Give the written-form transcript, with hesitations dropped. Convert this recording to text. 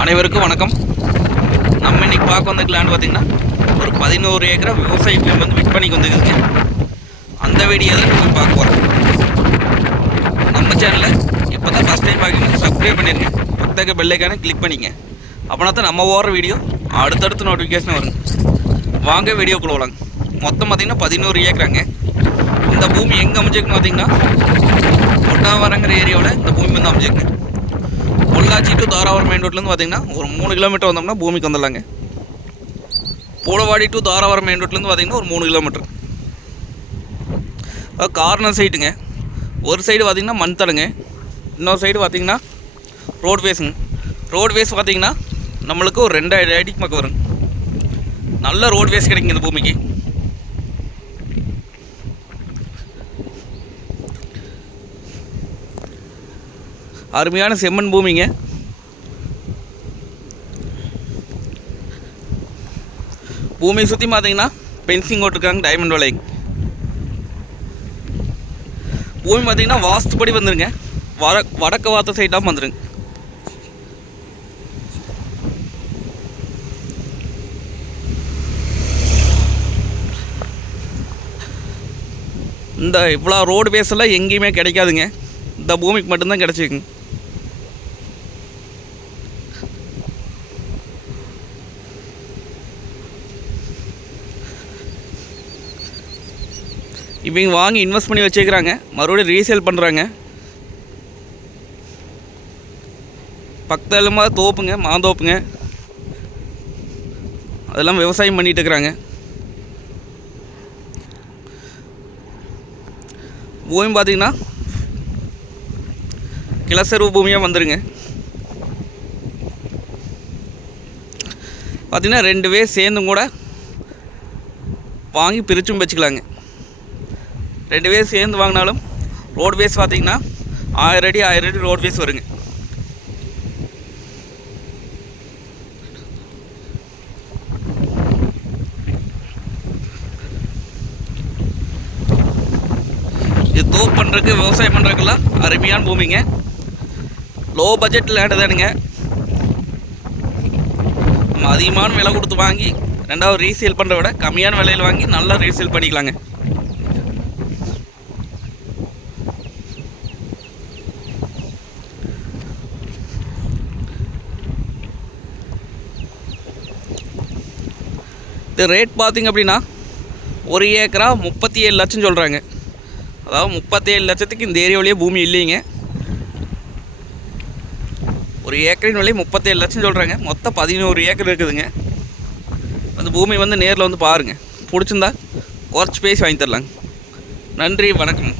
அனைவருக்கும் வணக்கம். நம்ம இன்றைக்கி பார்க்க வந்த லேண்ட் பார்த்திங்கன்னா ஒரு 11 ஏக்கரை விவசாய பூமி வந்து விற்பனைக்கு வந்துருக்குங்க. அந்த வீடியோ தான் நீங்கள் பார்க்க போகிறோம். நம்ம சேனலில் இப்போ தான் ஃபஸ்ட் டைம் பார்க்கணும், சப்ஸ்கிரைப் பண்ணிடுங்க. பக்கத்துக்கு பெல் ஐக்கானை கிளிக் பண்ணிங்க. அப்படின்னா தான் நம்ம ஓடுற வீடியோ அடுத்தடுத்து நோட்டிஃபிகேஷன் வருங்க. வாங்க வீடியோக்குள்ள போகலாங்க. மொத்தம் பார்த்திங்கன்னா 11 ஏக்கராங்க. இந்த பூமி எங்கே அமைச்சிருக்குன்னு பார்த்திங்கன்னா ஒட்டாவரங்கிற ஏரியாவில் இந்த பூமி வந்து அமைச்சிருக்குங்க. பொள்ளாச்சி டு தாராவரம் மெயின் ரோட்லேருந்து பார்த்திங்கன்னா ஒரு 3 கிலோமீட்டர் வந்தோம்னா பூமிக்கு வந்துடலாங்க. பூலவாடி டு தாராவரம் மெயின் ரோட்லேருந்து பார்த்திங்கன்னா ஒரு 3 கிலோமீட்டர். கார்னர் சைட்டுங்க. ஒரு சைடு பார்த்திங்கன்னா மண் தடங்க, இன்னொரு சைடு பார்த்திங்கன்னா ரோட்வேஸுங்க. ரோட்வேஸ் பார்த்திங்கன்னா நம்மளுக்கு ஒரு 2000 அடிக்கு பக்கம் வருங்க. நல்ல ரோட்வேஸ் கிடைக்குங்க இந்த பூமிக்கு. அருமையான செம்மண் பூமிங்க. பூமியை சுற்றி பார்த்தீங்கன்னா பென்சிங் ஓட்டிருக்காங்க, டைமண்ட் வலைங்க. பூமி பார்த்தீங்கன்னா வாஸ்துப்படி வந்துருங்க. வடக்கு வார்த்த சைடாக வந்துருங்க. இந்த இவ்வளோ ரோடு பேஸெல்லாம் எங்கேயுமே கிடைக்காதுங்க. இந்த பூமிக்கு மட்டும்தான் கிடச்சிக்குங்க. இவங்க வாங்கி இன்வெஸ்ட் பண்ணி வச்சுக்கிறாங்க, மறுபடியும் ரீசேல் பண்ணுறாங்க. பக்கத்துலமா தோப்புங்க, மாந்தோப்புங்க, அதெல்லாம் விவசாயம் பண்ணிகிட்டு இருக்கிறாங்க. பூமி பார்த்திங்கன்னா கிளசருவு பூமியாக வந்துருங்க. பார்த்திங்கன்னா 2 பேர் சேர்ந்தும் கூட வாங்கி பிரிச்சும் வச்சுக்கலாங்க. 2 பேர் சேர்ந்து வாங்கினாலும் ரோட்வேஸ் பார்த்திங்கன்னா 1000 அடி ரோட்வேஸ் வருங்க. இது தோப்பு பண்ணுறதுக்கு, விவசாயம் பண்ணுறதுக்கெல்லாம் அருமையான பூமிங்க. லோ பட்ஜெட் லேண்டு தானுங்க. நம்ம அதிகமான விலை கொடுத்து வாங்கி ரெண்டாவது ரீசேல் பண்ணுறத விட கம்மியான விலையில் வாங்கி நல்லா ரீசேல் பண்ணிக்கலாங்க. இது ரேட் பார்த்திங்க அப்படின்னா 1 ஏக்கரா 37 லட்சம் சொல்கிறாங்க. அதாவது 37 லட்சத்துக்கு இந்த ஏரியாவிலேயே பூமி இல்லைங்க. 1 ஏக்கரின் விலை 37 லட்சம் சொல்கிறாங்க. மொத்தம் 11 ஏக்கர் இருக்குதுங்க. அந்த பூமி வந்து நேரில் வந்து பாருங்கள். பிடிச்சிருந்தா குறைச்சி பேசி வாங்கி தரலாங்க. நன்றி, வணக்கம்.